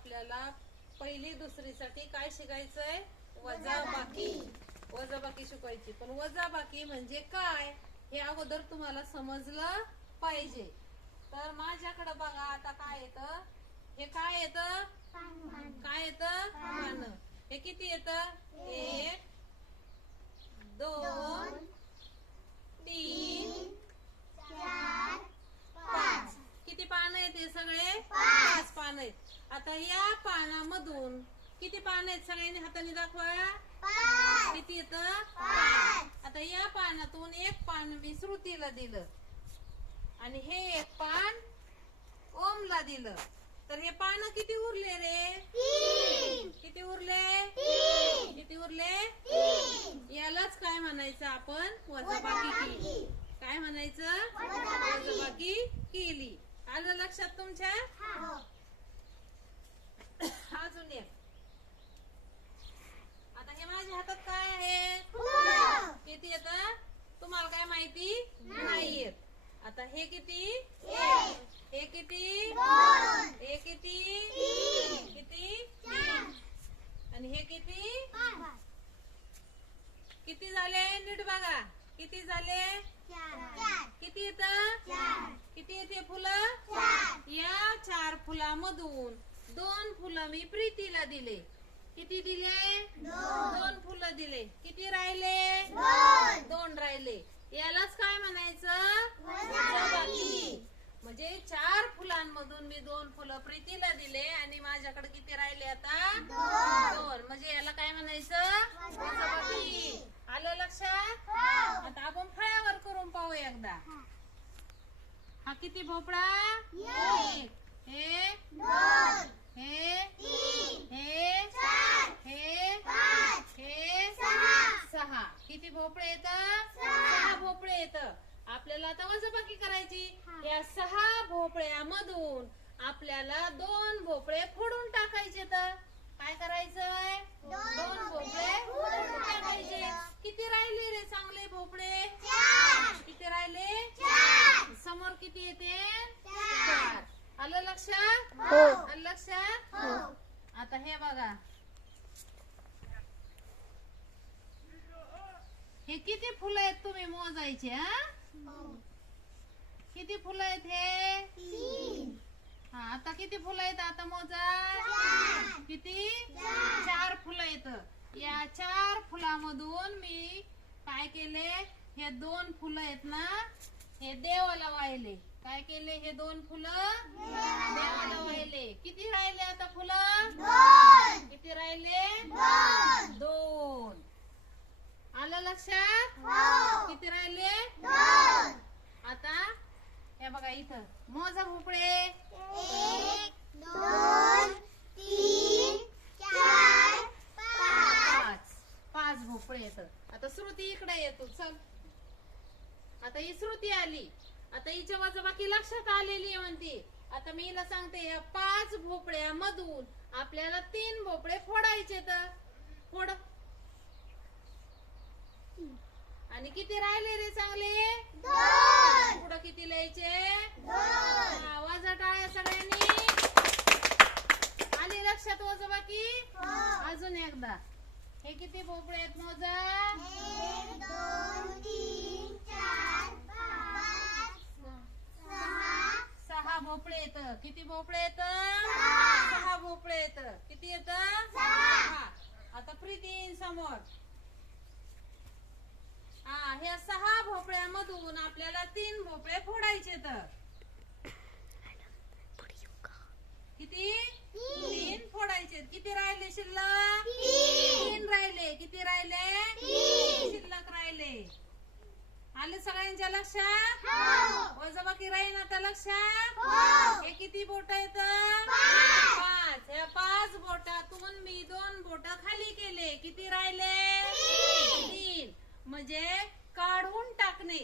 आपल्याला पहिली दुसरी साठी काय शिकायचंय? वजाबाकी. वजाबाकी. शिकायची पण वजाबाकी म्हणजे काय? हे अगोदर तुम्हाला समजलं पाहिजे. तर माझ्याकडे बघा आता काय येत? हे काय येत? काय येत? पान. हे किती येत? एक दोन तीन पाच किती पानं आहेत हे सगळे पाच पान आहेत आता या पानामधून किती पान आहेत सगळ्यांनी हाताने दाखवा. किती येत? आता या पानातून एक पान मी श्रुतीला दिलं. आणि हे एक पान ओमला दिलं. तर हे पान किती उरले रे? किती उरले? किती उरले? यालाच काय म्हणायचं आपण? वजाबाकी केली. काय म्हणायचं? वजाबाकी. केली. आलं लक्षात तुमच्या? अजून एक आता हे माझ्या हातात काय आहे? किती येत तुम्हाला काय माहिती? नाही येत आता हे किती? हे किती? हे किती? किती? आणि हे किती? किती झाले? नीट बघा. किती झाले? किती येत किती येते फुलं? या चार फुलामधून. दोन फुलं मी प्रीतीला दिले. किती दिले? दोन. फुलं दिले. किती राहिले? दोन. राहिले. यालाच काय म्हणायचं. म्हणजे चार फुलांमधून मी दोन फुलं प्रीतीला दिले आणि माझ्याकडे किती राहिले आता? दोन. म्हणजे याला काय म्हणायचं. आलं लक्षात? आता आपण फळ्यावर करून पाहू एकदा. हा किती भोपळा? हे? हे? हे? हे? हे? सहा. किती भोपळे येत? सहा. भोपळे येत. आपल्याला आता वजबाकी करायची. या सहा भोपळ्यामधून आपल्याला दोन भोपळे फोडून टाकायचे तर काय करायचंय? दोन भोपळे फोडून टाकायचे किती राहिले रे चांगले भोपळे किती राहिले समोर किती येते चार आलं लक्षात आलं लक्षात आता हे बघा. हे किती फुलं आहेत तुम्ही मोजायचे हा? किती फुलं आहेत हे? हा आता किती फुलं आहेत आता मोजा? किती? चार. फुलं आहेत. या चार फुलामधून मी काय केले? हे दोन फुलं आहेत ना हे देवाला वाहिले. काय केले हे दोन फुलं देवाला वाहिले किती राहिले आता फुलं किती राहिले दोन आलं लक्षात किती राहिले आता हे बघा इथं. मोजा भोपळे. पाच. पाच. भोपळे येत आता श्रुती इकडे येतो चल. आता ही श्रुती आली. आता हिच्या बाकी लक्षात आलेली आहे म्हणते. आता मी हिला सांगते या पाच भोपळ्या मधून आपल्याला तीन भोपळे फोडायचे तर फोड. आणि किती राहिले रे चांगले? पुढं किती लिहायचे? हा, वाजा टाळ्या सगळ्यांनी. आली लक्षात वजा बाकी. अजून एकदा. हे किती भोपळे आहेत मोजा सहा भोपळे येत किती भोपळे येत सहा. भोपळे येत किती येत सहा. आता प्रीती समोर. हा ह्या सहा भोपळ्यामधून आपल्याला तीन भोपळे फोडायचे तर. किती? तीन फोडायचे. किती राहिले शिल्लक? तीन राहिले. किती राहिले? शिल्लक राहिले. आले सगळ्यांच्या लक्षात? वजबाकी राहील आता लक्षात? हे. किती बोट आहेत? पाच. या पाच बोटातून मी दोन बोट खाली केले. किती राहिले? तीन. म्हणजे काढून टाकणे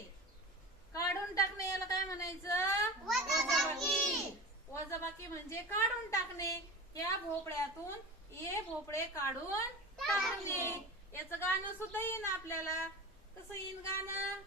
काढून टाकणे याला काय म्हणायचं? वजाबाकी. वजाबाकी म्हणजे काढून टाकणे या भोपळ्यातून हे भोपळे काढून टाकणे याच गाणं सुद्धा येईन आपल्याला. कसं येईन गाणं?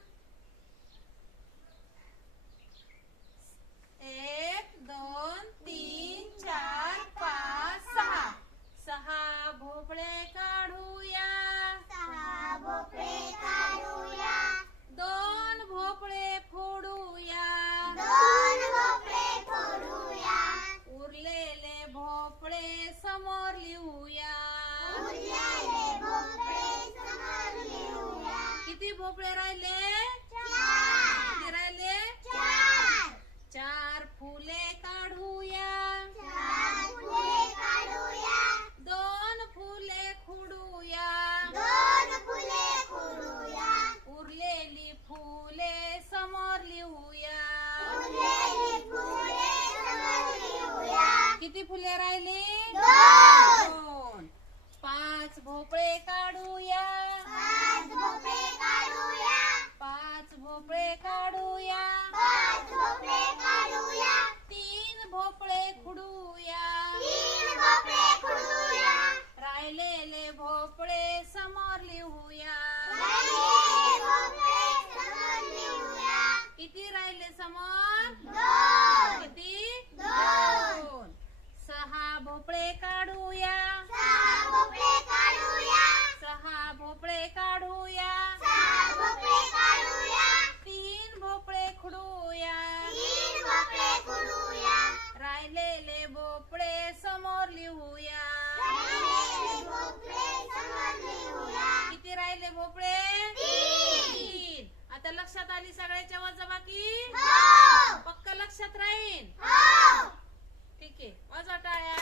भोपळे राहिले। किती राहिले। चार। फुले काढूया। दोन फुले खुडूया। उरलेली फुले समोर लिहूया। किती फुले राहिली? दोन. पाच भोपळे काढूया. पाच भोपळे काढूया. तीन भोपळे खुडूया. राहिलेले भोपळे समोर लिहूया. किती राहिले समोर? आता लक्षात आली सगळ्याच्या वजाबाकी हो. पक्क लक्षात राहीन. हो. ठीक आहे. वाजवा टाळ्या.